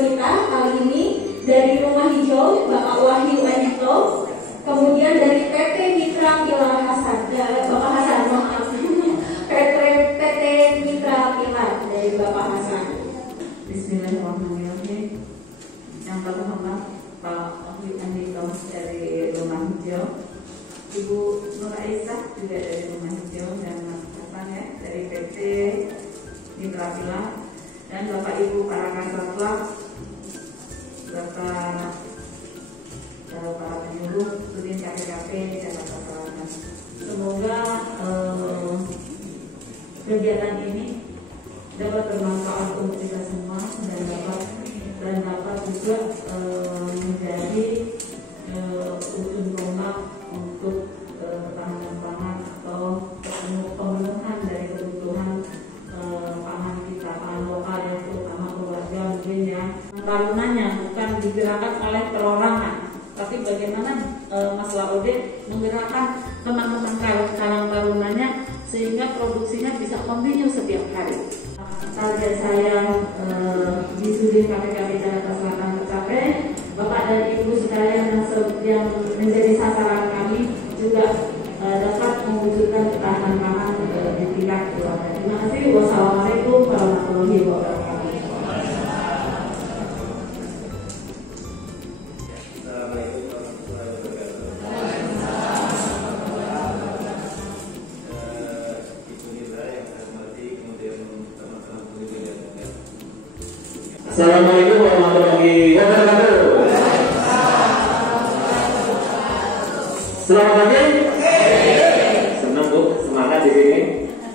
kita kali ini dari Rumah Hijau Bapak Wahyu Anito, kemudian dari PT Mitra Pilar Hasan, Bapak Hasan, maaf, PT Mitra Pilar dari Bapak Hasan. Bismillahirrahmanirrahim. Yang pertama Pak Wahyu Anito dari Rumah Hijau, Ibu Nur Aisyah juga dari Rumah Hijau, dan Mas Hasan ya dari PT Mitra Pilar, dan Bapak Ibu para kasatgas, Bapak para penyuluh Sudin KPKP Jakarta Selatan. Semoga kegiatan ini dapat bermanfaat untuk kita semua dan dapat juga menjadi ujung tombak untuk ketahanan pangan atau pemenuhan dari kebutuhan pangan kita, pangan lokal yang terutama keluarga mungkin ya. Tarunanya bukan digerakkan oleh perorangan, tapi bagaimana Mas Laode menggerakkan teman-teman karang tarunanya sehingga produksinya bisa kontinu setiap hari. Target saya di Sudin KPKP Jakarta Selatan tercapai. Bapak dan Ibu sekalian yang menjadi sasaran kami juga dapat mewujudkan ketahanan pangan di tingkat keluarga. Terima kasih. Wassalamualaikum warahmatullahi wabarakatuh. Assalamualaikum warahmatullahi wabarakatuh. Selamat pagi. Senang Bu, semangat di sini.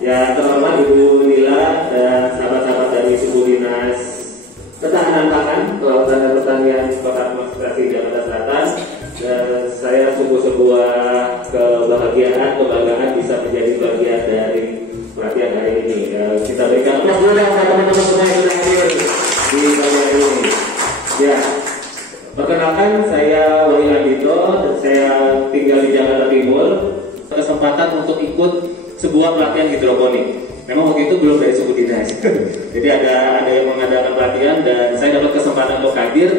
Ya, terutama Ibu Nila dan sahabat-sahabat dari Suku Dinas Ketahanan Pangan, Kelautan dan Pertanian Kota Administrasi Jakarta Selatan. Dan saya sungguh sebuah kebanggaan bisa menjadi bagian dari pelatihan hari ini. Kita berikan aplaus dulu ya teman-teman semua yang hadir di bagian ini. Ya, perkenalkan saya Wahyu Anito, saya tinggal di Jakarta Timur. Kesempatan untuk ikut sebuah pelatihan hidroponik. Memang waktu itu belum dari suku dinas. Jadi ada yang mengadakan pelatihan dan saya dapat kesempatan untuk hadir.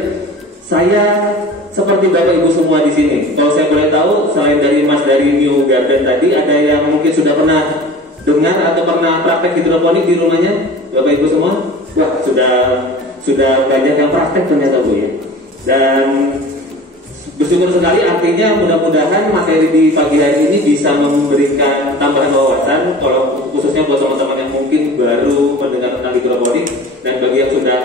Saya seperti Bapak Ibu semua di sini. Kalau saya boleh tahu, selain dari Mas dari New Garden tadi, ada yang mungkin sudah pernah dengar atau pernah praktek hidroponik di rumahnya, Bapak Ibu semua? Wah, sudah banyak yang praktek ternyata Bu ya. Dan bersyukur sekali, artinya mudah-mudahan materi di pagi hari ini bisa memberikan tambahan wawasan, kalau khususnya buat teman-teman yang mungkin baru mendengar tentang hidroponik, dan bagi yang sudah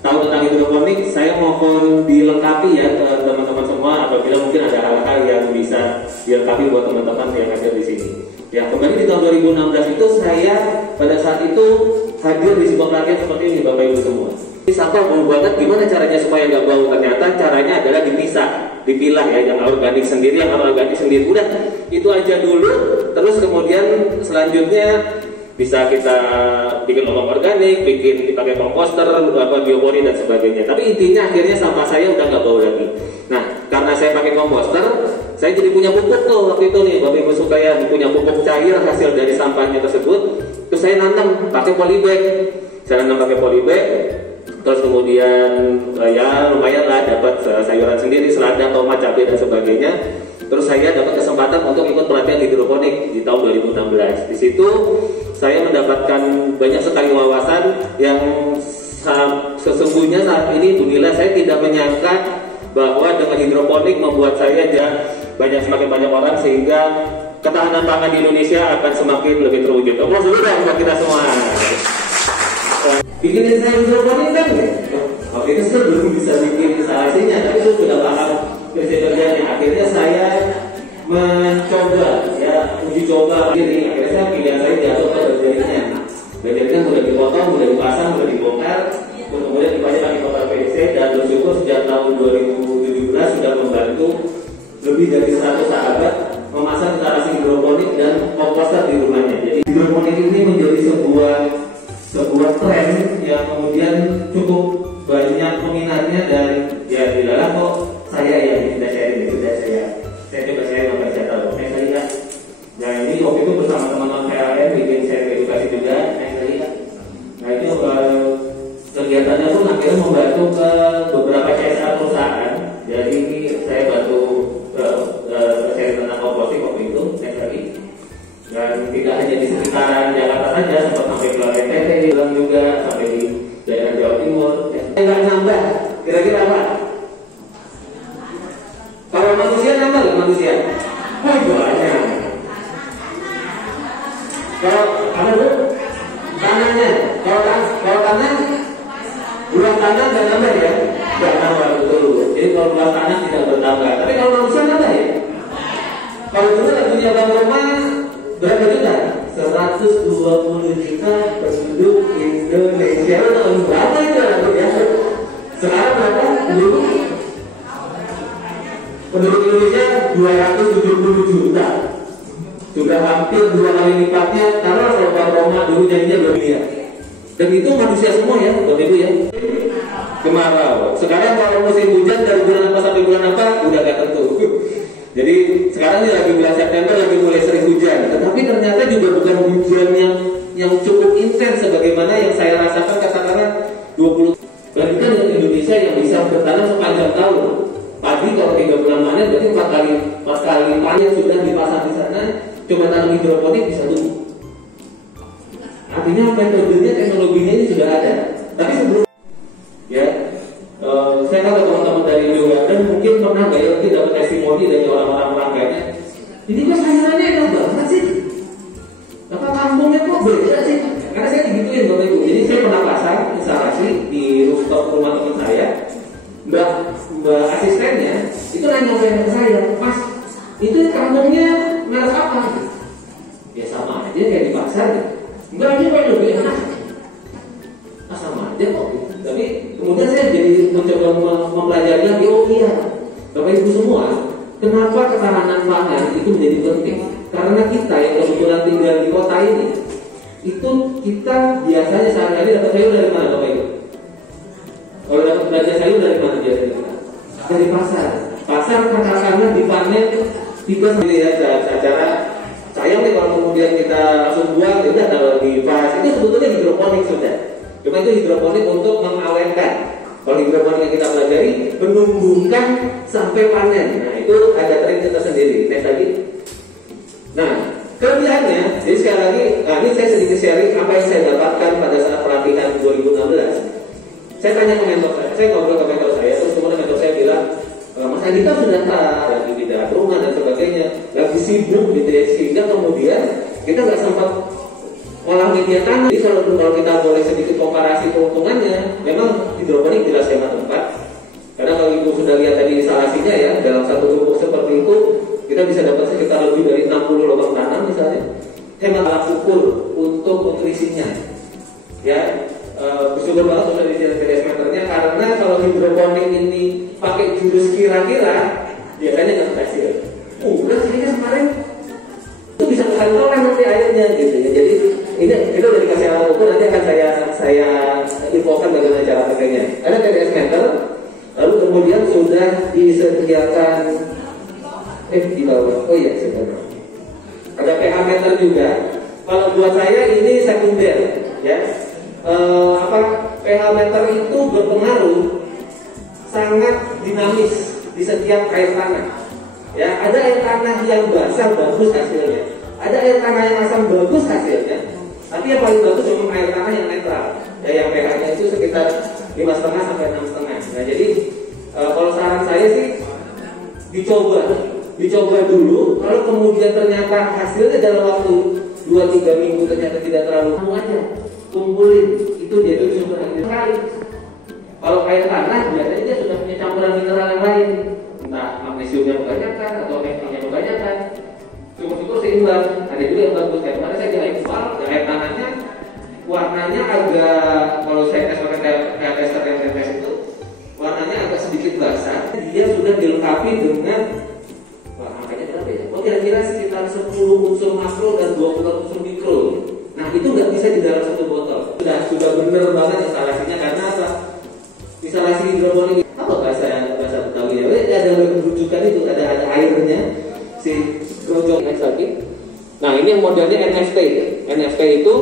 tahu tentang hidroponik, saya mohon dilengkapi ya teman-teman semua, apabila mungkin ada hal-hal yang bisa dilengkapi buat teman-teman yang hadir di sini. Ya, kembali di tahun 2016 itu saya pada saat itu hadir di sebuah pelatihan seperti ini Bapak Ibu semua. Sampah bau banget, gimana caranya supaya nggak bau? Ternyata caranya adalah dipilah ya, yang organik sendiri, yang organik sendiri. Udah, itu aja dulu. Terus kemudian selanjutnya bisa kita bikin lobang organik, bikin dipakai komposter, biopori dan sebagainya. Tapi intinya akhirnya sampah saya udah nggak bau lagi. Nah, karena saya pakai komposter, saya jadi punya pupuk tuh waktu itu nih, Bapak Ibu sekalian, punya pupuk cair hasil dari sampahnya tersebut. Terus saya nanam pakai polybag. Saya nanam pakai polybag. Terus kemudian ya lumayan lah dapat sayuran sendiri, selada, tomat, cabai dan sebagainya. Terus saya dapat kesempatan untuk ikut pelatihan hidroponik di tahun 2016. Di situ saya mendapatkan banyak sekali wawasan yang sesungguhnya saat ini Bu Nila, saya tidak menyangka bahwa dengan hidroponik membuat saya semakin banyak orang, sehingga ketahanan pangan di Indonesia akan semakin lebih terwujud. Aplaus dulu dong buat kita semua. Bikin saya hidroponik kan? Waktu itu saya belum bisa bikin instalasinya, tapi saya sudah paham kerja-kerjanya. Akhirnya saya mencoba, ya uji coba ini. Akhirnya pilihan saya jatuh ke bajeriknya. Bajeriknya sudah dipotong, sudah dipasang, sudah dibongkar. Kemudian dipajang pakai koper PVC, dan bersyukur sejak tahun 2017 sudah membantu lebih dari 100 sahabat memasang instalasi hidroponik dan komposter di rumahnya. Jadi hidroponik ini menjadi sebuah tren yang kemudian cukup banyak peminatnya, dan ya dilalah kok saya yang minta sharing, sudah saya coba share apa saya tahu. Next kali Kak. Nah ini waktu itu bersama teman-teman PLN bikin share edukasi juga. Next kali Kak. Nah itu kegiatannya pun akhirnya membantu ke Enggak nambah, kira-kira apa? Kalau manusia nambah nggak manusia? Oh banyak. Kalau apa bu? Tanahnya, kalau tanah, luas tanah nggak nambah ya? Nggak nambah betul. Jadi kalau luas tanah tidak bertambah. Tapi kalau manusia nambah ya? Kalau dulu dunia Bang Roma berapa juta? 120 juta penduduk Indonesia. Tahun berapa itu ya? Sekarang berapa? Penduduk Indonesia 270 juta. Sudah hampir 2 kali lipatnya. Karena kalau Bang Roma dulu jadinya 2 miliar. Dan itu manusia semua ya, Bapak Ibu ya. Kemarau. Sekarang kalau musim hujan dari bulan apa sampai bulan apa udah gak tentu. Jadi sekarang ini lagi bulan September lagi mulai sering hujan. Tetapi ternyata juga bukan hujan yang cukup intens sebagaimana yang saya rasakan katakanlah 20. Bandingkan dengan Indonesia yang bisa bertanam sepanjang tahun. Padi kalau 3 bulan panen berarti 4 kali panen sudah dipasang di sana. Coba tanam hidroponik bisa tumbuh. Artinya metodenya, teknologinya ini sudah ada. Tapi sebelum ya, saya kata teman-teman dari Bio Garden mungkin pernah nggak ya dapat testimoni dari orang-orang pelanggannya. Ini kok sayurannya enak banget sih. Apa kampungnya kok beda sih? Karena saya digituin Bapak Ibu. Jadi saya pernah pasang instalasi di rooftop rumah teman saya. Mbak asistennya itu nanya ke saya, Mas, itu kampungnya merek apa? Ya sama aja kayak di pasar. Enggak, ini kok lebih enak. Sama aja kok. Tapi kemudian saya jadi mencoba mempelajari lagi. Oh iya, Bapak Ibu semua, kenapa ketahanan pangan itu menjadi penting? Karena kita yang kebetulan tinggal di kota ini, itu kita biasanya sehari-hari dapat sayur dari mana Bapak Ibu? Kalau dapat belanja sayur dari mana biasanya? Dari pasar. Pasar katakanlah dipanen 3 ya cara sayang nih kalau kemudian kita langsung buang, ya udah kalau di vas itu sebetulnya hidroponik sudah. Cuma itu hidroponik untuk mengawetkan. Kalau hidroponik yang kita pelajari menumbuhkan sampai panen. Nah itu ada trik tersendiri. Next lagi. Nah kelebihannya, jadi sekali lagi, ini saya sedikit sharing apa yang saya dapatkan pada saat pelatihan 2016. Saya tanya ke mentor saya ngobrol ke mentor saya, terus kemudian mentor saya bilang, Mas Adita sudah lagi di dalam rumah dan sebagainya, lagi sibuk gitu ya, sehingga kemudian kita nggak sempat olah media tanam. Jadi kalau kita boleh sedikit komparasi keuntungannya, memang hidroponik jelas hemat tempat. Karena kalau Ibu sudah lihat tadi instalasinya ya, dalam satu gubuk seperti itu kita bisa dapat sekitar lebih dari 60 lubang tanam misalnya. Hemat alat ukur untuk nutrisinya. Ya, bersyukur banget sudah di TDS meternya, karena kalau hidroponik ini pakai jurus kira-kira biasanya nggak berhasil. Udah sini kemarin itu bisa kantoran nanti airnya gitu ya. Jadi ini kita udah dikasih alat ukur, nanti akan saya infokan bagaimana cara pakainya. Ada TDS meter, lalu kemudian sudah disediakan di bawah. Oh iya, sebentar. Ada pH meter juga. Kalau buat saya ini sekunder ya. pH meter itu berpengaruh sangat dinamis di setiap air tanah. Ya, ada air tanah yang basah bagus hasilnya, ada air tanah yang asam bagus hasilnya. Tapi yang paling bagus cuma air tanah yang netral, ya, yang pH-nya itu sekitar 5,5 sampai 6,5. Nah, jadi kalau saran saya sih dicoba dulu. Kalau kemudian ternyata hasilnya dalam waktu 2-3 minggu ternyata tidak terlalu, kamu aja kumpulin itu jadi sumber air sekali. Kalau air tanah biasanya dia sudah punya campuran mineral yang lain, entah magnesiumnya kebanyakan atau magnesiumnya kebanyakan. Syukur-syukur seimbang. Ada juga yang bagus, kayak kemarin saya di air tanahnya warnanya agak, kalau saya tes pakai tester yang tes itu warnanya agak sedikit basah. Dia sudah dilengkapi dengan angkanya berapa ya? Oh, kira-kira sekitar 10 unsur makro dan 20 unsur mikro. Nah, itu nggak bisa di dalam satu botol. Sudah bener banget instalasinya. Karena apa? Instalasi hidroponik apa bahasa Betawinya? Ada rujukan itu, ada airnya, si grojok lagi. Nah, ini yang modelnya NFT. NFT itu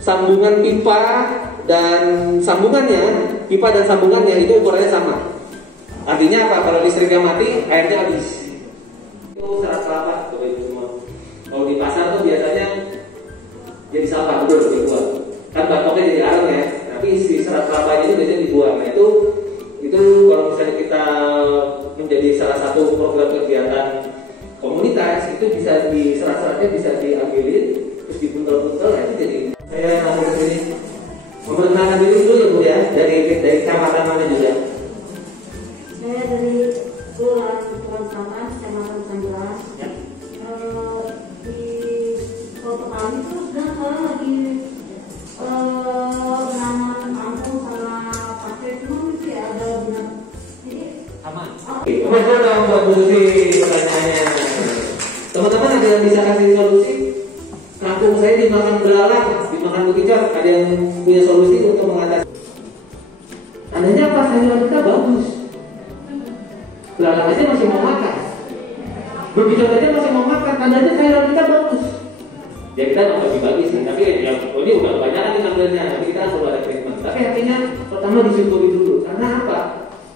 sambungan pipa dan sambungannya itu ukurannya sama. Artinya apa? Kalau listriknya mati, airnya habis. Itu serat kelapa, coba itu semua. Kalau di pasar tuh biasanya jadi sampah, betul dibuang. Kan batoknya jadi arang ya, tapi si serat kelapanya itu biasanya dibuang. Nah, itu menjadi salah satu program kegiatan komunitas, itu bisa di serat-seratnya bisa diambilin terus dibuntel-buntel, itu jadi saya langsung ke sini memperkenalkan diri dulu ya Bu ya, dari kecamatan mana juga? Saya dari Kelurahan Sama, Kecamatan Sanjelas. Ya. Di Kota kami itu sedang lagi menanam kangkung sama pakai, cuma mesti ada benar. Jadi Aman. Oke, saya udah membuat solusi pertanyaannya. Teman-teman ada yang bisa kasih solusi? Kampung saya dimakan belalang, dimakan bekicot. Ada yang punya solusi untuk mengatasi? Tandanya apa? Sayuran kita bagus. Belalang aja masih mau makan. Bekicot aja masih mau makan. Tandanya sayuran kita bagus. Ya kita nggak bagi-bagi sih. Tapi ya ini udah banyak lagi ngambilnya. Tapi kita harus ada treatment. Tapi artinya pertama disyukuri dulu. Karena apa?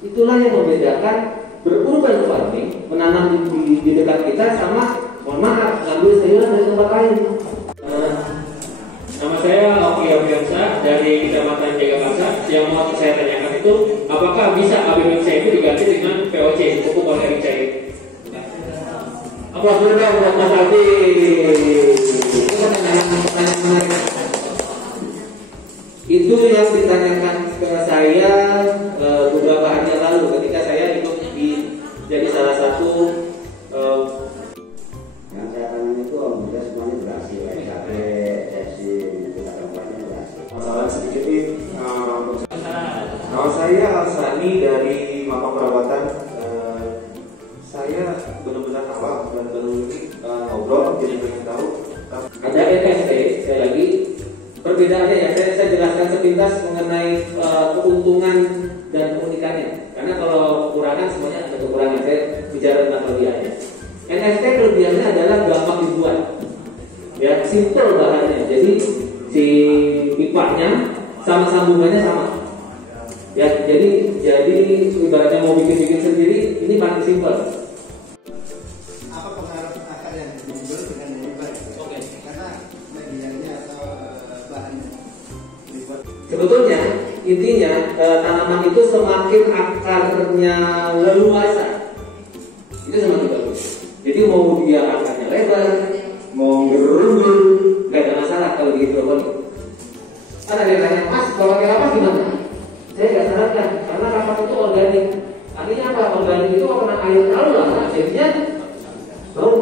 Itulah yang membedakan berurban farming, menanam di dekat kita sama mohon maaf ngambil sayuran dari tempat lain. Nama saya Oki Abiansa dari Kecamatan Jagakarsa. Yang mau saya tanyakan itu, apakah bisa ABMC itu diganti dengan POC, pupuk organik cair? Apa sudah buat Mas Aldi? Itu pertanyaan menarik. Itu yang ditanyakan ke saya beberapa hari yang lalu ketika saya ikut jadi salah satu yang saya tanam itu alhamdulillah semuanya berhasil. SKP, SI, kita kampanye berhasil. Sedikit nama saya Alsani dari Mapang Perawatan. Saya benar-benar awal dan baru ini ngobrol jadi pengen tahu. ada NST. Sekali lagi perbedaannya ya, saya jelaskan sepintas mengenai keuntungan dan keunikannya. Karena kalau kekurangan semuanya ada kekurangan. Saya bicara tentang kelebihannya. NST kelebihannya adalah gampang dibuat, ya simple bahannya. Jadi si pipanya sama sambungannya sama. Ya jadi ibaratnya mau bikin sendiri ini paling simple. Apa pengaruh akar yang dijual dengan yang baik? Oke. Karena medianya atau bahannya. Sebetulnya intinya tanaman itu semakin akarnya leluasa itu semakin bagus. Jadi mau dia akarnya lebar, mau gerundul, nggak ada masalah kalau di hidroponik. Kan ada yang tanya, Mas kalau pakai kapas gimana? Saya nggak sarankan karena kapas itu organik. Artinya apa? Organik itu kena air terlalu lama, jadinya bau.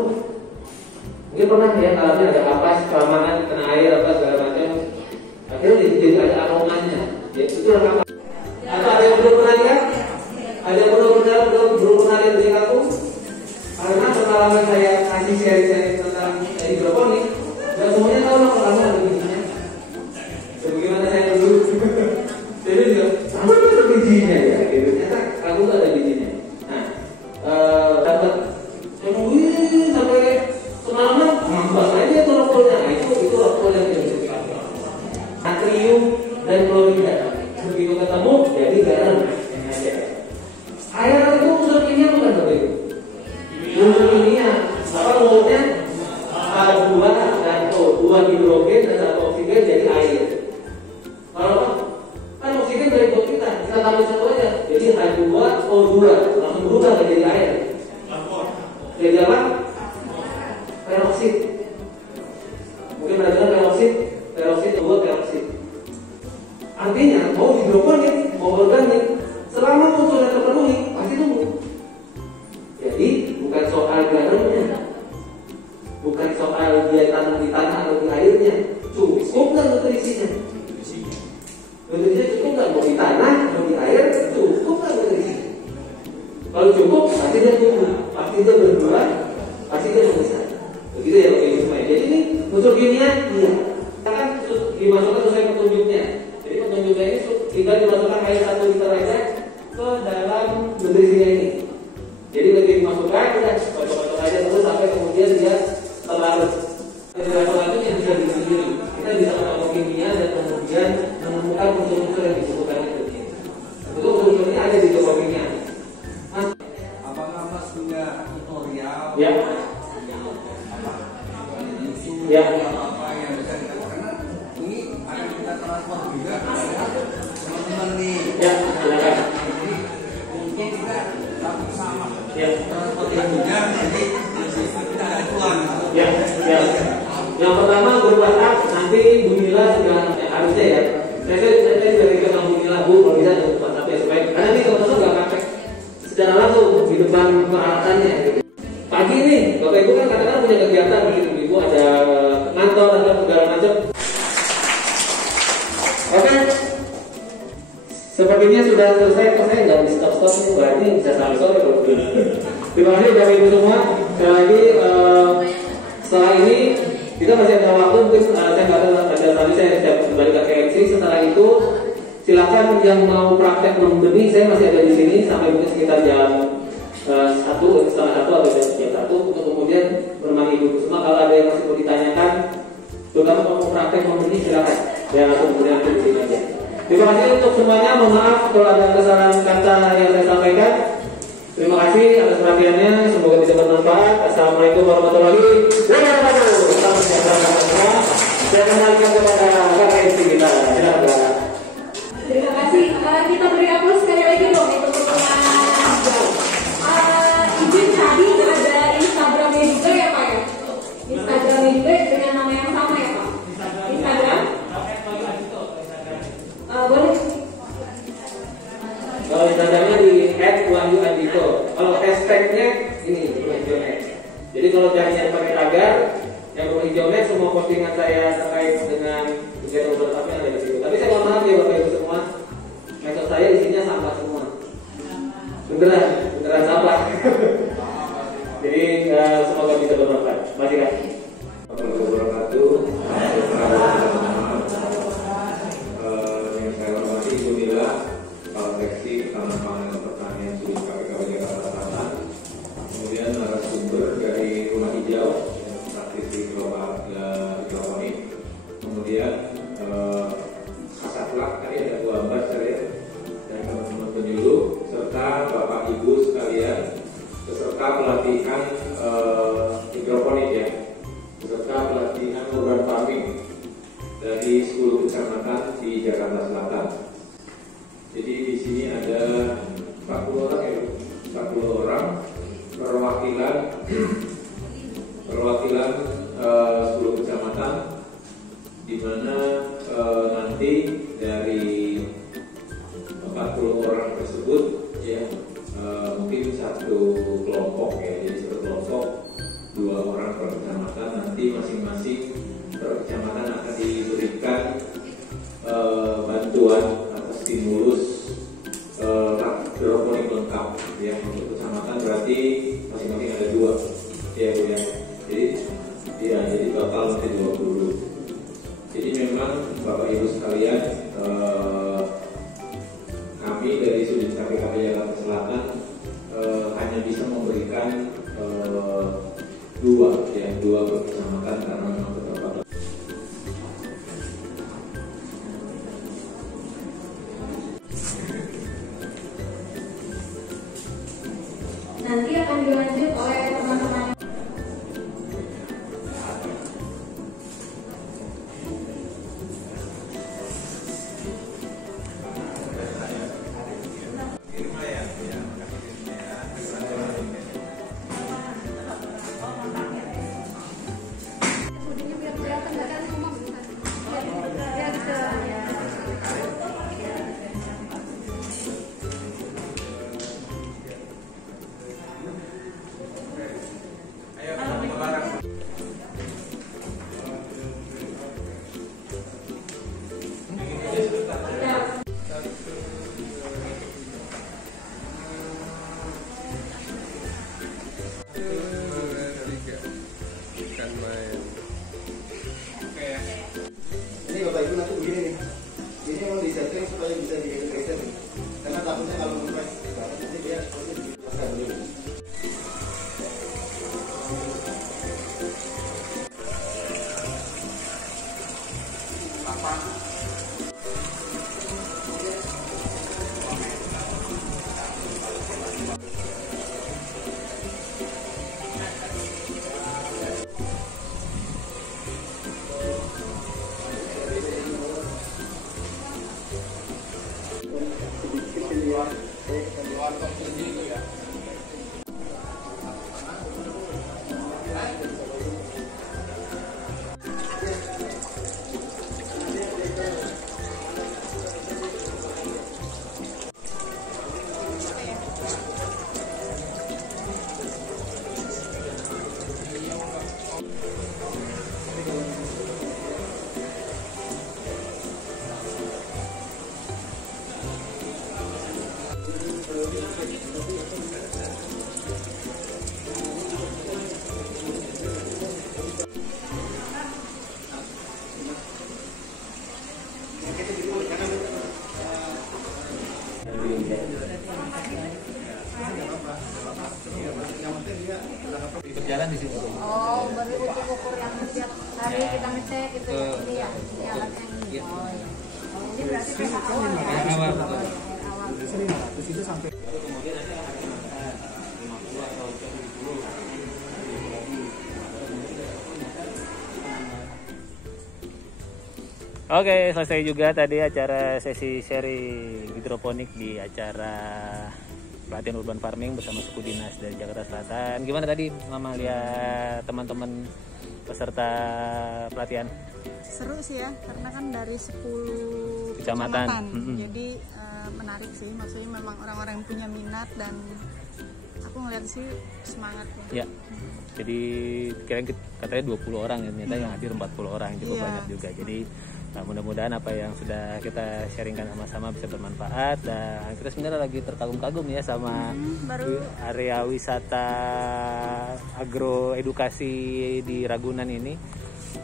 Mungkin pernah ya alamnya ada kapas keamanan kena air apa segala macam. Akhirnya jadi ada aromanya. Ya itu kapas. Atau ada yang belum pernah lihat? Ada yang belum pernah lihat di kampung? Karena pengalaman saya kasih sharing tentang hidroponik, dan semuanya tahu lah kalau ada bijinya. Sebagaimana saya dulu, jadi juga sama ada bijinya ya. Gitu. Ternyata kamu tuh ada bijinya. Nah, dapat sampai semalaman, mambas aja itu rokoknya. Nah, itu rokok yang tidak natrium dan klorida. Begitu ketemu, jadi garam. Air itu unsur kimia bukan begitu. Unsur kimia, apa mulutnya H2 dan O2 hidrogen dan satu oksigen jadi air. Kalau apa? Kan oksigen dari buat kita tambah satu aja, jadi H2O2 langsung berubah menjadi air. Jadi apa? Peroksid. Mungkin belajar peroksid 2 peroksid. Artinya mau hidroponik, mau organik, selama unsurnya terpenuhi pasti tumbuh. Jadi bukan soal garamnya, bukan soal dia tanam di tanah atau di airnya, cukup nggak nutrisinya? Nutrisinya cukup nggak? Mau di tanah, mau di air, cukup nggak nutrisinya? Kalau cukup, pasti dia tumbuh, pasti dia berbuah, pasti dia membesar. Begitu ya organisme. Jadi ini unsur kimia, iya. Kita kan dimasukkan sesuai petunjuknya. Jadi petunjuknya ini tinggal dimasukkan air 1 liter aja ke dalam Ya. Ibunya nanti kita ada uang. Ya. Yang pertama grup WhatsApp nanti Bu Mila sudah harusnya ya. Saya sudah dikenal Bu Mila, Bu kalau bisa untuk WhatsApp ya supaya karena ini teman-teman nggak praktek secara langsung di depan peralatannya. Gitu. Pagi ini Bapak Ibu kan kadang-kadang punya kegiatan begitu, Ibu ada kantor ada segala macam. Oke. Sepertinya sudah selesai, kok saya nggak di stop nih, berarti bisa sampai sore kalau begini. Terima kasih Bapak Ibu semua. Sekali lagi setelah ini kita masih ada waktu, mungkin saya nggak ada tadi saya siap kembali ke KMC. Setelah itu silakan yang mau praktek membeli, saya masih ada di sini sampai mungkin sekitar jam 1, setengah 1 atau jam 1 untuk kemudian bermain Ibu semua. Kalau ada yang masih mau ditanyakan, terutama mau praktek membeli silakan. Ya kemudian di sini aja. Terima kasih untuk semuanya. Mohon maaf kalau ada kesalahan kata yang saya sampaikan. Terima kasih atas perhatiannya. Semoga bisa bermanfaat. Assalamualaikum warahmatullahi wabarakatuh. Salam sejahtera semua. Saya kembalikan kepada Bapak MC kita. Silakan. Terima kasih. Kita beri aplaus sekali lagi dong untuk izin tadi ada Instagramnya juga ya Pak ya? Instagramnya juga dengan nama yang sama ya Pak? Instagram? Boleh. Kalau Instagramnya di @wahyu_andito. Kalau hashtagnya ini @hijaunet. Jadi kalau carinya pakai tagar yang @hijaunet, semua postingan saya terkait dengan kegiatan WhatsApp ada di situ. Tapi saya mohon maaf ya Bapak Ibu semua, medsos saya isinya sampah semua. Beneran sampah. Jadi semoga bisa bermanfaat. Terima kasih. Wabarakatuh. Yang saya hormati Ibu Mila, Kepala Seksi Ketahanan Pangan dan Pertanian Sudin KPKB Jakarta Selatan. Kemudian narasumber dari Rumah Hijau, praktisi hidroponik. Kemudian Kasatlah, tadi ada Bu Ambar saya dan teman-teman penyuluh serta Bapak Ibu sekalian, beserta pelatihan hidroponik ya, beserta pelatihan urban farming dari 10 kecamatan di Jakarta Selatan. Jadi di sini ada 40 orang ya, 40 orang perwakilan 10 kecamatan, di mana nanti dari 40 orang tersebut ya mungkin satu kelompok ya, jadi satu kelompok 2 orang per kecamatan, nanti masing-masing per kecamatan akan diberikan bantuan atau stimulus hidroponik lengkap ya. Untuk kecamatan berarti masing-masing ada 2 ya Bu ya. Jadi total nanti 20. Jadi memang Bapak Ibu sekalian, kami dari Sudin KPKB Jakarta Selatan hanya bisa memberikan 2 per kecamatan karena memang keterbatasan. Nanti akan dilanjut oleh teman-teman. Ini Bapak Ibu nanti begini nih. Ini memang disetting supaya bisa di-reset nih. Karena takutnya kalau sampai nanti dia pasang dulu. Berjalan di situ. Oh, baru ukur yang setiap hari kita ngecek itu ini ya, ini alatnya ini. Oh, iya. Jadi berarti kayak awal. Terus itu sampai Oke, selesai juga tadi acara sesi sharing hidroponik di acara pelatihan urban farming bersama suku dinas dari Jakarta Selatan. Gimana tadi Mama lihat teman-teman peserta pelatihan? Seru sih ya, karena kan dari 10 Kecamatan. Jadi menarik sih, maksudnya memang orang-orang yang punya minat dan aku ngeliat sih semangat tuh. Ya. Jadi kira katanya 20 orang, ternyata yang hadir 40 orang, cukup banyak juga. Jadi mudah-mudahan apa yang sudah kita sharingkan sama-sama bisa bermanfaat, dan kita sebenarnya lagi terkagum-kagum ya sama area wisata agroedukasi di Ragunan ini.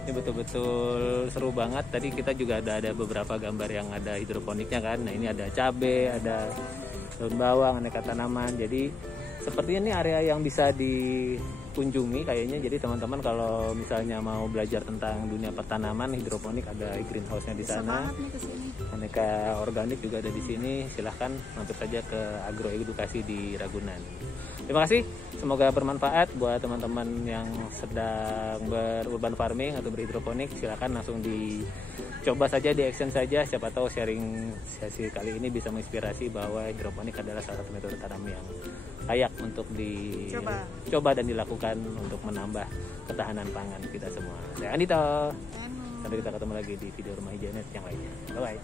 Ini betul-betul seru banget. Tadi kita juga ada beberapa gambar yang ada hidroponiknya kan. Nah, ini ada cabai, ada daun bawang, aneka tanaman. Jadi sepertinya ini area yang bisa dikunjungi kayaknya. Jadi teman-teman kalau misalnya mau belajar tentang dunia pertanaman hidroponik, ada greenhouse-nya di sana. Aneka organik juga ada di sini. Silahkan mampir saja ke agroedukasi di Ragunan. Terima kasih. Semoga bermanfaat buat teman-teman yang sedang berurban farming atau berhidroponik. Silahkan langsung dicoba saja, di action saja. Siapa tahu sharing sesi kali ini bisa menginspirasi bahwa hidroponik adalah salah satu metode tanam yang layak untuk dicoba dan dilakukan untuk menambah ketahanan pangan kita semua. Saya Andito. Sampai kita ketemu lagi di video Rumah Hijau Net yang lainnya. Bye-bye.